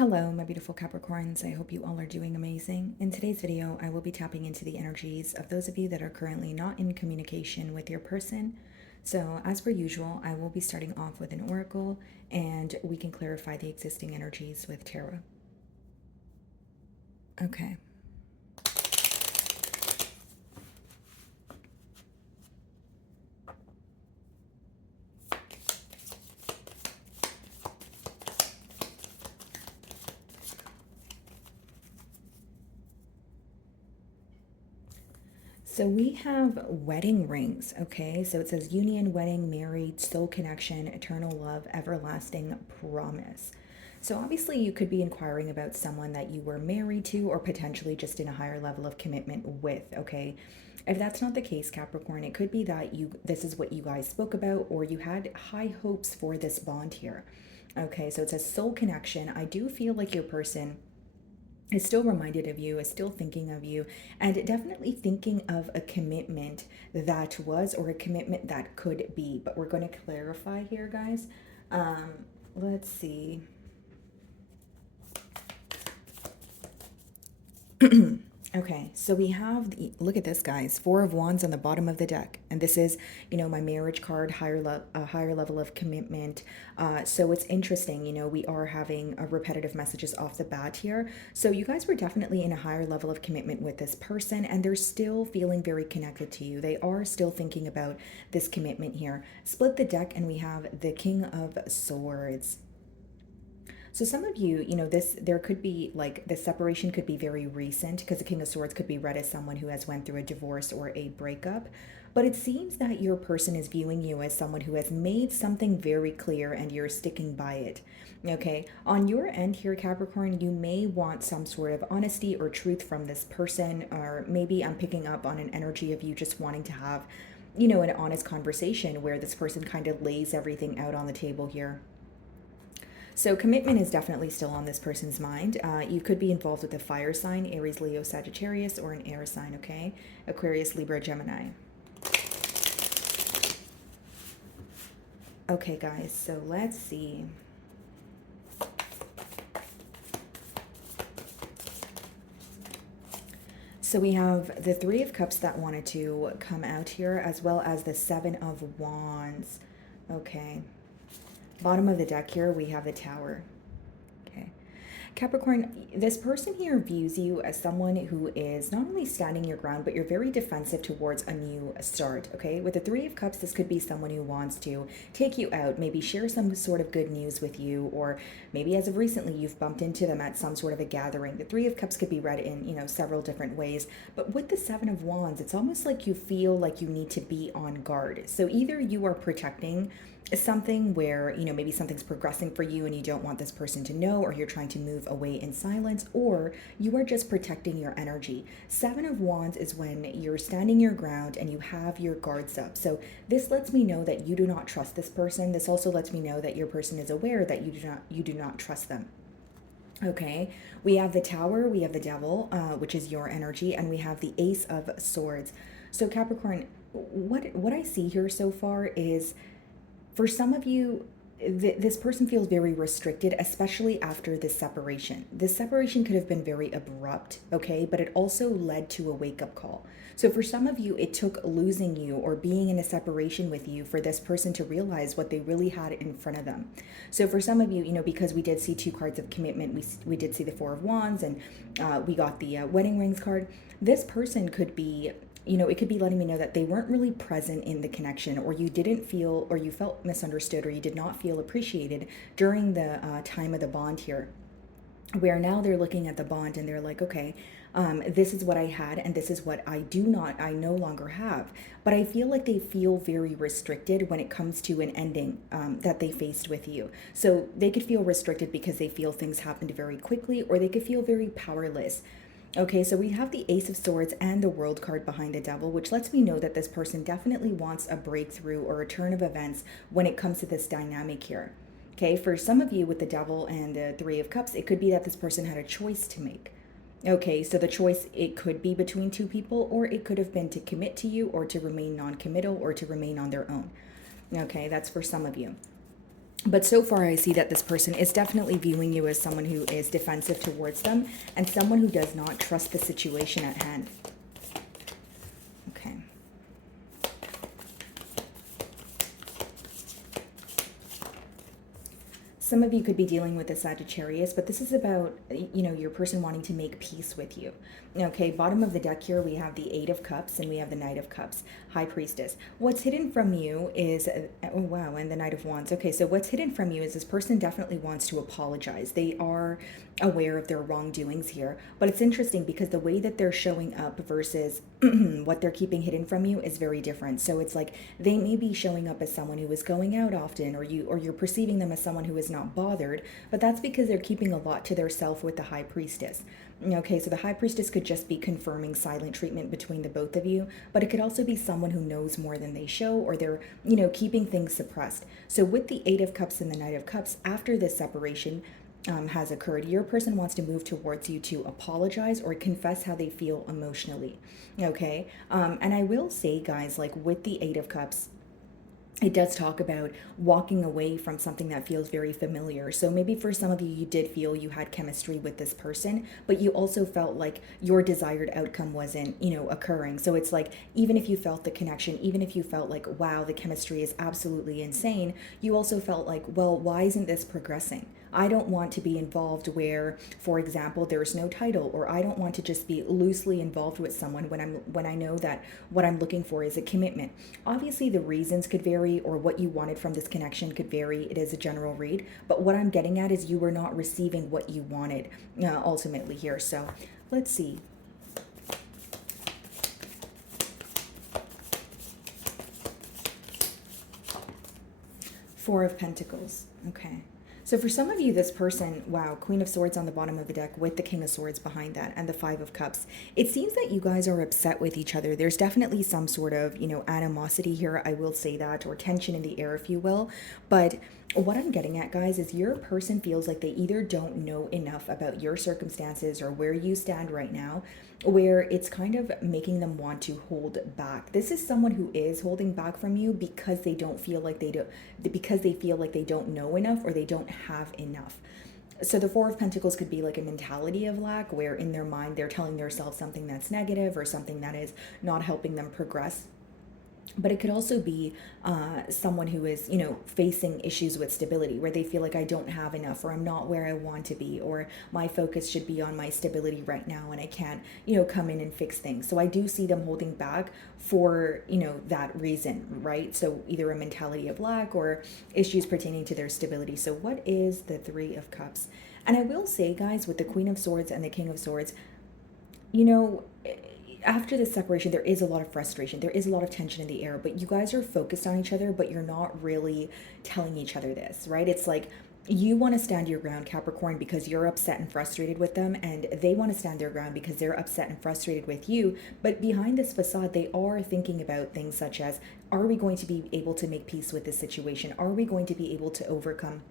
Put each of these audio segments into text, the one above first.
Hello, my beautiful Capricorns. I hope you all are doing amazing. In today's video, I will be tapping into the energies of those of you that are currently not in communication with your person. So, as per usual, I will be starting off with an oracle and we can clarify the existing energies with tarot. Okay. So we have wedding rings, okay? So it says union, wedding, married, soul connection, eternal love, everlasting promise. So obviously you could be inquiring about someone that you were married to or potentially just in a higher level of commitment with, okay? If that's not the case, Capricorn, it could be that this is what you guys spoke about or you had high hopes for this bond here. Okay, so it says soul connection. I do feel like your person is still reminded of you, is still thinking of you, and definitely thinking of a commitment that was or a commitment that could be. But we're going to clarify here, guys. Let's see. Okay, so we have look at this, guys. Four of Wands on the bottom of the deck, and this is, my marriage card, a higher level of commitment. So it's interesting. We are having repetitive messages off the bat here. So you guys were definitely in a higher level of commitment with this person, and they're still feeling very connected to you. They are still thinking about this commitment here. Split the deck, and we have the King of Swords. So some of you, there could be like the separation could be very recent because the King of Swords could be read as someone who has went through a divorce or a breakup. But it seems that your person is viewing you as someone who has made something very clear and you're sticking by it. Okay, on your end here, Capricorn, you may want some sort of honesty or truth from this person, or maybe I'm picking up on an energy of you just wanting to have, an honest conversation where this person kind of lays everything out on the table here. So commitment is definitely still on this person's mind. You could be involved with a fire sign, Aries, Leo, Sagittarius, or an air sign, okay? Aquarius, Libra, Gemini. Okay, guys, so let's see. So we have the Three of Cups that wanted to come out here, as well as the Seven of Wands. Okay. Bottom of the deck here, we have the Tower. Okay. Capricorn, this person here views you as someone who is not only standing your ground, but you're very defensive towards a new start, okay? With the Three of Cups, this could be someone who wants to take you out, maybe share some sort of good news with you, or maybe as of recently, you've bumped into them at some sort of a gathering. The Three of Cups could be read in, several different ways. But with the Seven of Wands, it's almost like you feel like you need to be on guard. So either you are protecting something where maybe something's progressing for you and you don't want this person to know, or you're trying to move away in silence, or you are just protecting your energy. Seven of Wands is when you're standing your ground and you have your guards up. So this lets me know that you do not trust this person. This also lets me know that your person is aware that you do not trust them. Okay, we have the Tower, we have the Devil, which is your energy, and we have the Ace of Swords. So Capricorn, what I see here so far is, for some of you, this person feels very restricted, especially after this separation. This separation could have been very abrupt, okay? But it also led to a wake-up call. So for some of you, it took losing you or being in a separation with you for this person to realize what they really had in front of them. So for some of you, because we did see two cards of commitment, we did see the Four of Wands, and we got the wedding rings card. This person could be, it could be letting me know that they weren't really present in the connection, or you didn't feel, or you felt misunderstood, or you did not feel appreciated during the time of the bond here. Where now they're looking at the bond and they're like, okay, this is what I had and this is what I no longer have. But I feel like they feel very restricted when it comes to an ending that they faced with you. So they could feel restricted because they feel things happened very quickly, or they could feel very powerless. Okay, so we have the Ace of Swords and the World card behind the Devil, which lets me know that this person definitely wants a breakthrough or a turn of events when it comes to this dynamic here. Okay, for some of you with the Devil and the Three of Cups, it could be that this person had a choice to make. Okay, so the choice, it could be between two people, or it could have been to commit to you, or to remain non-committal, or to remain on their own. Okay, that's for some of you. But so far, I see that this person is definitely viewing you as someone who is defensive towards them and someone who does not trust the situation at hand. Okay. Some of you could be dealing with a Sagittarius, but this is about, your person wanting to make peace with you. Okay, bottom of the deck here, we have the Eight of Cups and we have the Knight of Cups, High Priestess. What's hidden from you is, oh wow, and the Knight of Wands. Okay, so what's hidden from you is this person definitely wants to apologize. They are aware of their wrongdoings here, but it's interesting because the way that they're showing up versus what they're keeping hidden from you is very different. So it's like they may be showing up as someone who is going out often, or you're perceiving them as someone who is not bothered, but that's because they're keeping a lot to their self with the High Priestess. Okay, so the High Priestess could just be confirming silent treatment between the both of you, but it could also be someone who knows more than they show, or they're, keeping things suppressed. So with the Eight of Cups and the Knight of Cups, after this separation has occurred, your person wants to move towards you to apologize or confess how they feel emotionally. Okay, and I will say, guys, like with the Eight of Cups, it does talk about walking away from something that feels very familiar. So maybe for some of you, you did feel you had chemistry with this person, but you also felt like your desired outcome wasn't, occurring. So it's like, even if you felt the connection, even if you felt like, wow, the chemistry is absolutely insane, you also felt like, well, why isn't this progressing? I don't want to be involved where, for example, there's no title, or I don't want to just be loosely involved with someone when I know that what I'm looking for is a commitment. Obviously, the reasons could vary, or what you wanted from this connection could vary. It is a general read, but what I'm getting at is you were not receiving what you wanted ultimately here. So let's see. Four of Pentacles. Okay. So for some of you, this person, wow, Queen of Swords on the bottom of the deck with the King of Swords behind that and the Five of Cups. It seems that you guys are upset with each other. There's definitely some sort of, animosity here, I will say that, or tension in the air, if you will. But what I'm getting at, guys, is your person feels like they either don't know enough about your circumstances or where you stand right now, where it's kind of making them want to hold back. This is someone who is holding back from you because they don't feel like they do, because they feel like they don't know enough or they don't have enough. So the Four of Pentacles could be like a mentality of lack, where in their mind they're telling themselves something that's negative or something that is not helping them progress. But it could also be someone who is, facing issues with stability, where they feel like I don't have enough, or I'm not where I want to be, or my focus should be on my stability right now and I can't, come in and fix things. So I do see them holding back for, that reason, right? So either a mentality of lack or issues pertaining to their stability. So what is the Three of Cups? And I will say, guys, with the Queen of Swords and the King of Swords, after this separation, there is a lot of frustration. There is a lot of tension in the air, but you guys are focused on each other, but you're not really telling each other this, right? It's like you want to stand your ground, Capricorn, because you're upset and frustrated with them, and they want to stand their ground because they're upset and frustrated with you. But behind this facade, they are thinking about things such as, are we going to be able to make peace with this situation? Are we going to be able to overcome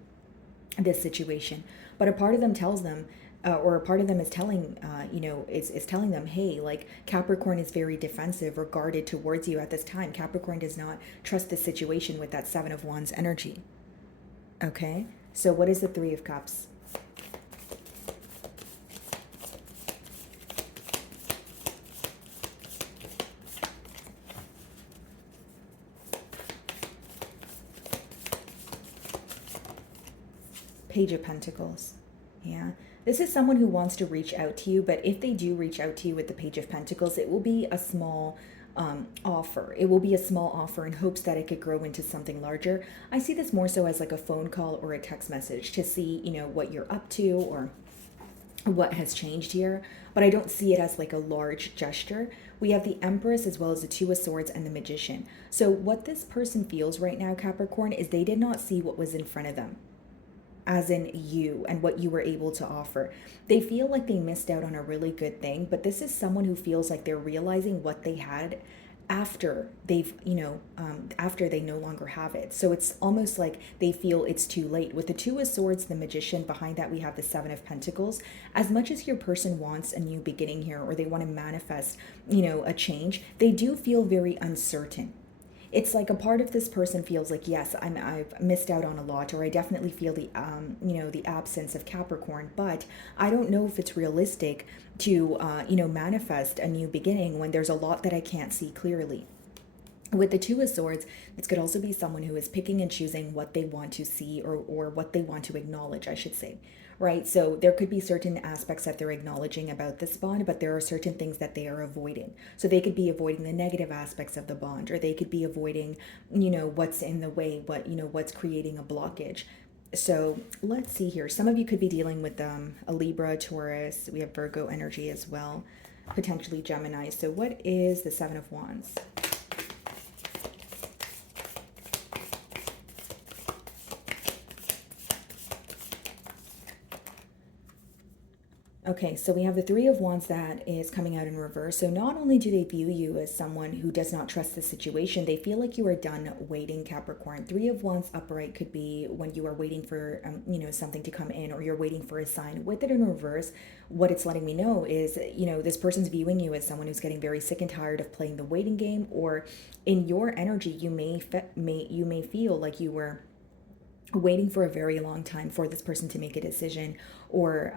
this situation? But a part of them tells them, or a part of them is telling, is telling them, hey, like Capricorn is very defensive or guarded towards you at this time. Capricorn does not trust this situation with that Seven of Wands energy. Okay, so what is the Three of Cups? Page of Pentacles. Yeah. This is someone who wants to reach out to you, but if they do reach out to you with the Page of Pentacles, it will be a small offer. It will be a small offer in hopes that it could grow into something larger. I see this more so as like a phone call or a text message to see, what you're up to or what has changed here, but I don't see it as like a large gesture. We have the Empress as well as the Two of Swords and the Magician. So what this person feels right now, Capricorn, is they did not see what was in front of them, as in you and what you were able to offer. They feel like they missed out on a really good thing, but this is someone who feels like they're realizing what they had after they've, after they no longer have it. So it's almost like they feel it's too late. With the Two of Swords, the Magician, behind that we have the Seven of Pentacles. As much as your person wants a new beginning here, or they want to manifest, a change, they do feel very uncertain. it's like a part of this person feels like, yes, I've missed out on a lot, or I definitely feel the the absence of Capricorn, but I don't know if it's realistic to manifest a new beginning when there's a lot that I can't see clearly. With the Two of Swords, this could also be someone who is picking and choosing what they want to see, or what they want to acknowledge, I should say. Right? So there could be certain aspects that they're acknowledging about this bond, but there are certain things that they are avoiding. So they could be avoiding the negative aspects of the bond, or they could be avoiding, what's in the way, what's creating a blockage. So let's see here. Some of you could be dealing with a Libra, Taurus. We have Virgo energy as well, potentially Gemini. So what is the Seven of Wands? Okay, so we have the Three of Wands that is coming out in reverse. So not only do they view you as someone who does not trust the situation, they feel like you are done waiting, Capricorn. Three of Wands upright could be when you are waiting for, something to come in, or you're waiting for a sign. With it in reverse, what it's letting me know is, this person's viewing you as someone who's getting very sick and tired of playing the waiting game, or in your energy, you may feel like you were waiting for a very long time for this person to make a decision, or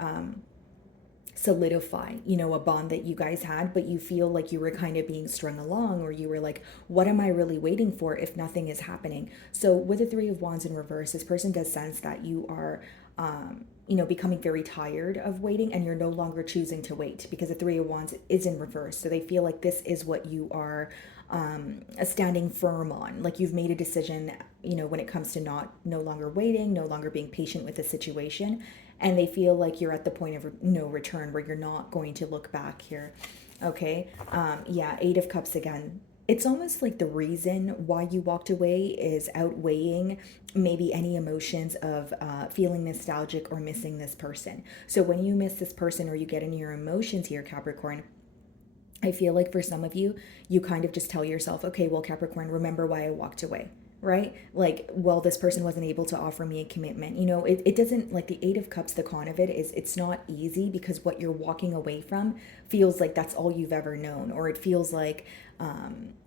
solidify, a bond that you guys had, but you feel like you were kind of being strung along, or you were like, what am I really waiting for if nothing is happening? So with the Three of Wands in reverse, this person does sense that you are becoming very tired of waiting, and you're no longer choosing to wait, because the Three of Wands is in reverse. So they feel like this is what you are standing firm on. Like you've made a decision, when it comes to no longer waiting, no longer being patient with the situation. And they feel like you're at the point of no return, where you're not going to look back here. Okay. Yeah. Eight of Cups again. It's almost like the reason why you walked away is outweighing maybe any emotions of feeling nostalgic or missing this person. So when you miss this person, or you get in your emotions here, Capricorn, I feel like for some of you, you kind of just tell yourself, okay, well, Capricorn, remember why I walked away, right? Like, well, this person wasn't able to offer me a commitment. It doesn't, like the Eight of Cups, the con of it is it's not easy, because what you're walking away from feels like that's all you've ever known, or it feels like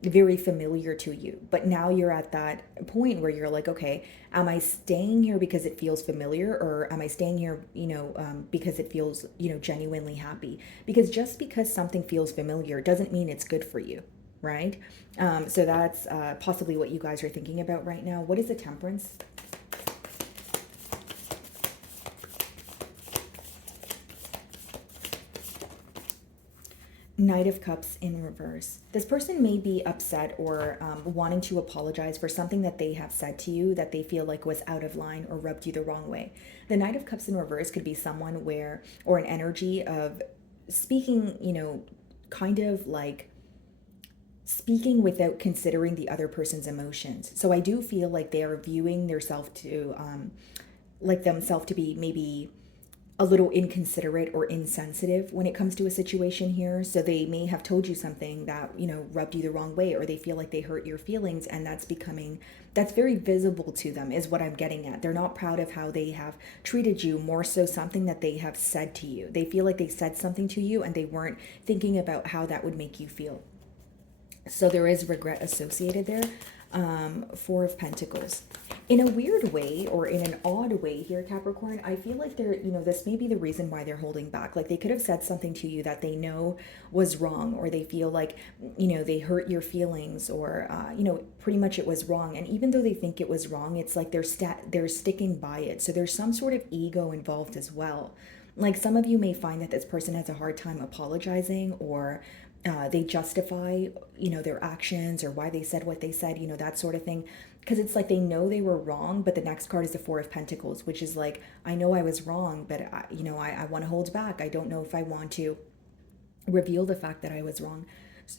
very familiar to you. But now you're at that point where you're like, okay, am I staying here because it feels familiar, or am I staying here, because it feels, genuinely happy? Because just because something feels familiar doesn't mean it's good for you, right? So that's possibly what you guys are thinking about right now. What is the Temperance? Knight of Cups in reverse. This person may be upset, or wanting to apologize for something that they have said to you that they feel like was out of line or rubbed you the wrong way. The Knight of Cups in reverse could be someone or an energy of speaking, kind of like speaking without considering the other person's emotions. So I do feel like they are viewing themselves to be maybe a little inconsiderate or insensitive when it comes to a situation here. So they may have told you something that, rubbed you the wrong way, or they feel like they hurt your feelings, and that's very visible to them, is what I'm getting at. They're not proud of how they have treated you, more so something that they have said to you. They feel like they said something to you, and they weren't thinking about how that would make you feel. So there is regret associated there. Four of Pentacles. In a weird way, or in an odd way here, Capricorn, I feel like this may be the reason why they're holding back. Like they could have said something to you that they know was wrong, or they feel like, they hurt your feelings, or, pretty much it was wrong. And even though they think it was wrong, it's like they're sticking by it. So there's some sort of ego involved as well. Like some of you may find that this person has a hard time apologizing, or they justify, their actions, or why they said what they said, that sort of thing. Because it's like they know they were wrong, but the next card is the Four of Pentacles, which is like, I know I was wrong, but I want to hold back. I don't know if I want to reveal the fact that I was wrong.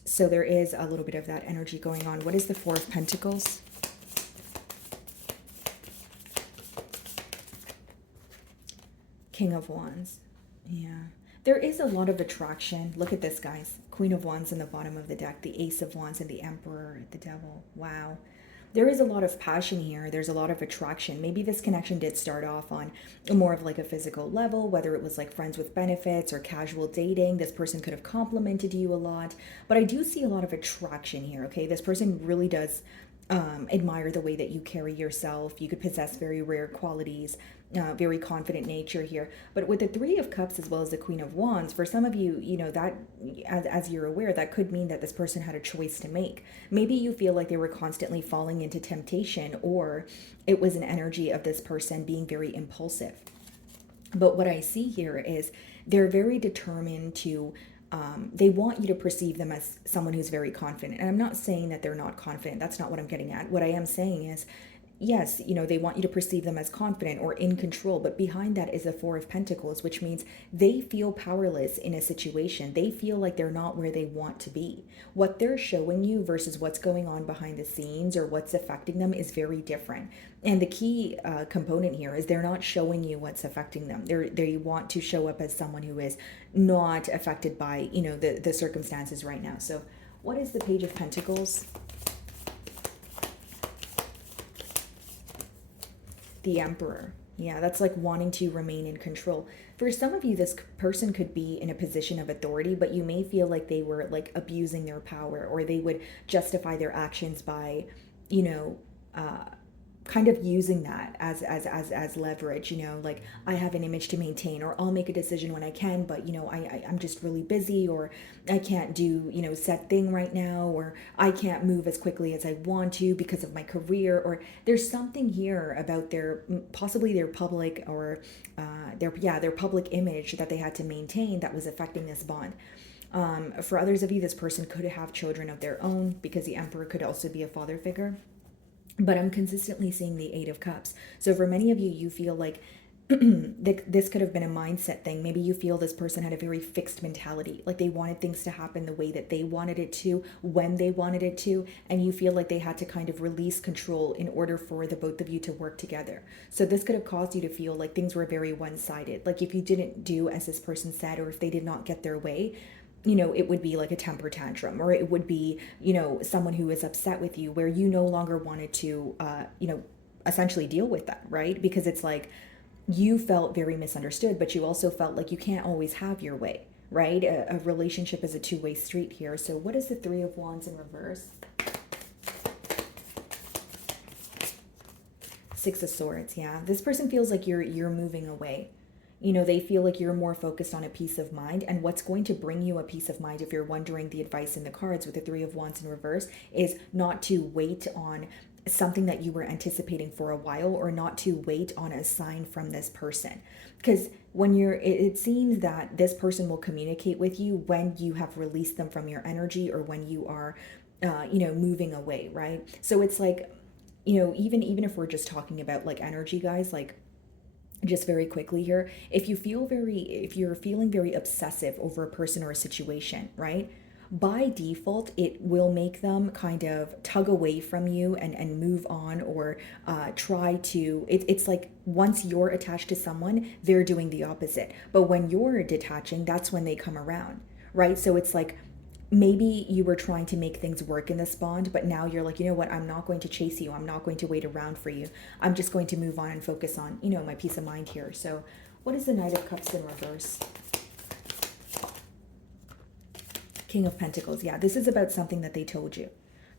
So there is a little bit of that energy going on. What is the Four of Pentacles? King of Wands. Yeah. There is a lot of attraction. Look at this, guys. Queen of Wands in the bottom of the deck, the Ace of Wands, and the Emperor, the Devil. Wow. There is a lot of passion here. There's a lot of attraction. Maybe this connection did start off on more of like a physical level, whether it was like friends with benefits or casual dating. This person could have complimented you a lot. But I do see a lot of attraction here, okay? This person really does admire the way that you carry yourself. You could possess very rare qualities, very confident nature here. But with the Three of Cups as well as the Queen of Wands, for some of you, that as you're aware, that could mean that this person had a choice to make. Maybe you feel like they were constantly falling into temptation, or it was an energy of this person being very impulsive. But what I see here is they're very determined to, they want you to perceive them as someone who's very confident. And I'm not saying that they're not confident. That's not what I'm getting at. What I am saying is, yes, they want you to perceive them as confident or in control, but behind that is the Four of Pentacles, which means they feel powerless in a situation. They feel like they're not where they want to be. What they're showing you versus what's going on behind the scenes or what's affecting them is very different. And the key component here is they're not showing you what's affecting them. They want to show up as someone who is not affected by, the circumstances right now. So what is the Page of Pentacles? The Emperor. Yeah, that's like wanting to remain in control. For some of you, this person could be in a position of authority, but you may feel like they were like abusing their power, or they would justify their actions by, kind of using that as leverage, like I have an image to maintain, or I'll make a decision when I can, but I'm just really busy, or I can't do set thing right now, or I can't move as quickly as I want to because of my career, or there's something here about their possibly their public or their public image that they had to maintain that was affecting this bond. For others of you, this person could have children of their own, because the Emperor could also be a father figure. But I'm consistently seeing the Eight of Cups. So for many of you, you feel like this could have been a mindset thing. Maybe you feel this person had a very fixed mentality, like they wanted things to happen the way that they wanted it to, when they wanted it to, and you feel like they had to kind of release control in order for the both of you to work together. So this could have caused you to feel like things were very one-sided. Like if you didn't do as this person said, or if they did not get their way, it would be like a temper tantrum, or it would be, someone who is upset with you, where you no longer wanted to, essentially deal with that, right? Because it's like you felt very misunderstood, but you also felt like you can't always have your way, right? A relationship is a two-way street here. So what is the Three of Wands in reverse? Six of Swords, yeah. This person feels like you're moving away. They feel like you're more focused on a peace of mind. And what's going to bring you a peace of mind, if you're wondering the advice in the cards with the Three of Wands in reverse, is not to wait on something that you were anticipating for a while, or not to wait on a sign from this person. Because when it seems that this person will communicate with you when you have released them from your energy, or when you are, moving away, right? So it's like, even if we're just talking about like energy, guys, like, just very quickly here, if you're feeling very obsessive over a person or a situation, right? By default, it will make them kind of tug away from you and move on, or try to, it's like once you're attached to someone, they're doing the opposite. But when you're detaching, that's when they come around, right? So it's like, maybe you were trying to make things work in this bond, but now you're like, you know what, I'm not going to chase you. I'm not going to wait around for you. I'm just going to move on and focus on, my peace of mind here. So what is the Knight of Cups in reverse? King of Pentacles. Yeah, this is about something that they told you.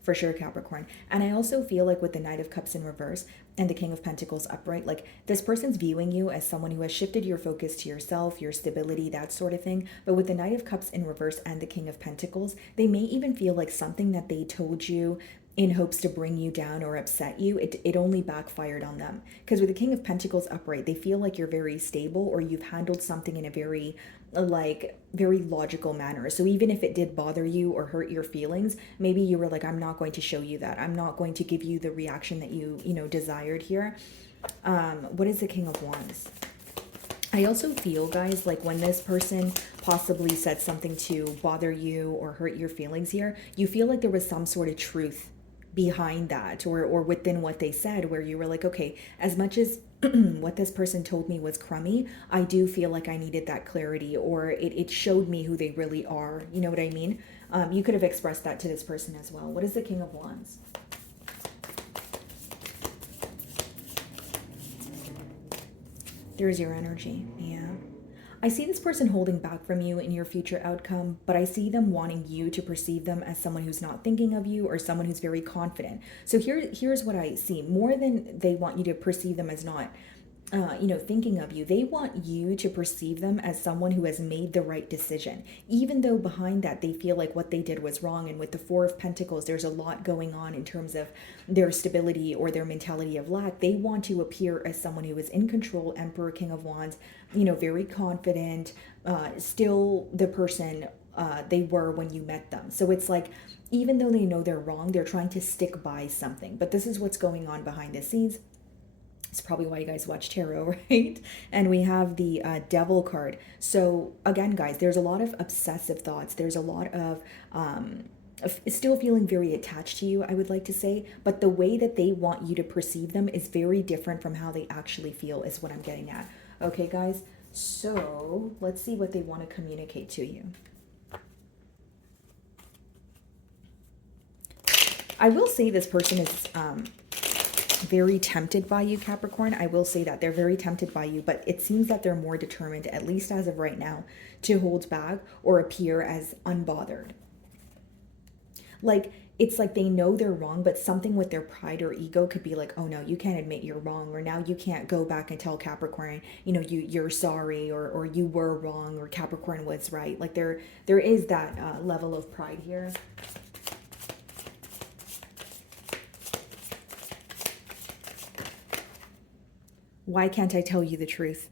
For sure, Capricorn. And I also feel like with the Knight of Cups in reverse and the King of Pentacles upright, like this person's viewing you as someone who has shifted your focus to yourself, your stability, that sort of thing. But with the Knight of Cups in reverse and the King of Pentacles, they may even feel like something that they told you in hopes to bring you down or upset you, it only backfired on them. Because with the King of Pentacles upright, they feel like you're very stable, or you've handled something in a very logical manner. So even if it did bother you or hurt your feelings, maybe you were like, I'm not going to show you that. I'm not going to give you the reaction that you desired here. What is the King of Wands? I also feel, guys, like when this person possibly said something to bother you or hurt your feelings here, you feel like there was some sort of truth behind that, or within what they said, where you were like, okay, as much as what this person told me was crummy, I do feel like I needed that clarity, or it showed me who they really are. You know what I mean? You could have expressed that to this person as well. What is the King of Wands? There's your energy. Yeah. I see this person holding back from you in your future outcome, but I see them wanting you to perceive them as someone who's not thinking of you or someone who's very confident. So here's what I see. More than they want you to perceive them as not thinking of you, they want you to perceive them as someone who has made the right decision, even though behind that they feel like what they did was wrong. And with the Four of Pentacles, there's a lot going on in terms of their stability or their mentality of lack. They want to appear as someone who is in control, Emperor, King of Wands, very confident, still the person they were when you met them. So it's like, even though they know they're wrong, they're trying to stick by something. But this is what's going on behind the scenes. It's probably why you guys watch tarot, right? And we have the Devil card. So again, guys, there's a lot of obsessive thoughts. There's a lot of still feeling very attached to you, I would like to say. But the way that they want you to perceive them is very different from how they actually feel, is what I'm getting at. Okay, guys? So let's see what they want to communicate to you. I will say this person is very tempted by you, Capricorn. I will say that they're very tempted by you, but it seems that they're more determined, at least as of right now, to hold back or appear as unbothered. Like, it's like they know they're wrong, but something with their pride or ego could be like, oh no, you can't admit you're wrong, or now you can't go back and tell Capricorn, you're sorry, or you were wrong, or Capricorn was right. Like there is that level of pride here. Why can't I tell you the truth?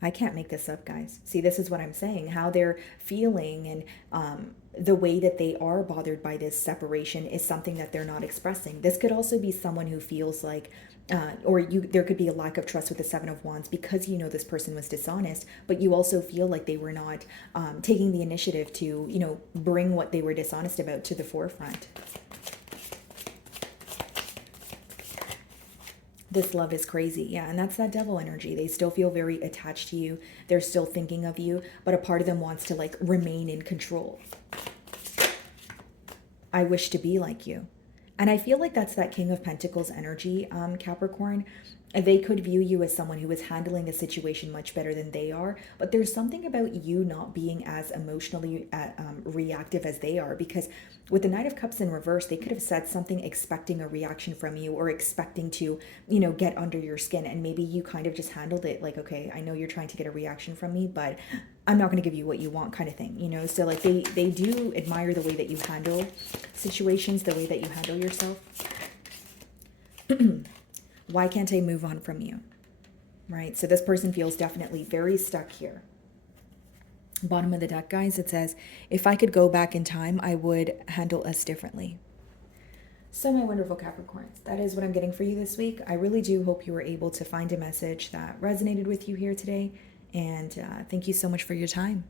I can't make this up, guys. See, this is what I'm saying. How they're feeling and the way that they are bothered by this separation is something that they're not expressing. This could also be someone who feels like, there could be a lack of trust with the Seven of Wands because this person was dishonest, but you also feel like they were not taking the initiative to, bring what they were dishonest about to the forefront. This love is crazy. Yeah, and that's that Devil energy. They still feel very attached to you. They're still thinking of you, but a part of them wants to like remain in control. I wish to be like you. And I feel like that's that King of Pentacles energy, Capricorn. They could view you as someone who is handling the situation much better than they are, but there's something about you not being as emotionally reactive as they are, because with the Knight of Cups in reverse, they could have said something expecting a reaction from you or expecting to, get under your skin, and maybe you kind of just handled it like, okay, I know you're trying to get a reaction from me, but I'm not going to give you what you want, kind of thing, so like they do admire the way that you handle situations, the way that you handle yourself. Why can't I move on from you? Right? So this person feels definitely very stuck here. Bottom of the deck, guys, it says, if I could go back in time, I would handle us differently. So my wonderful Capricorns, that is what I'm getting for you this week. I really do hope you were able to find a message that resonated with you here today. And thank you so much for your time.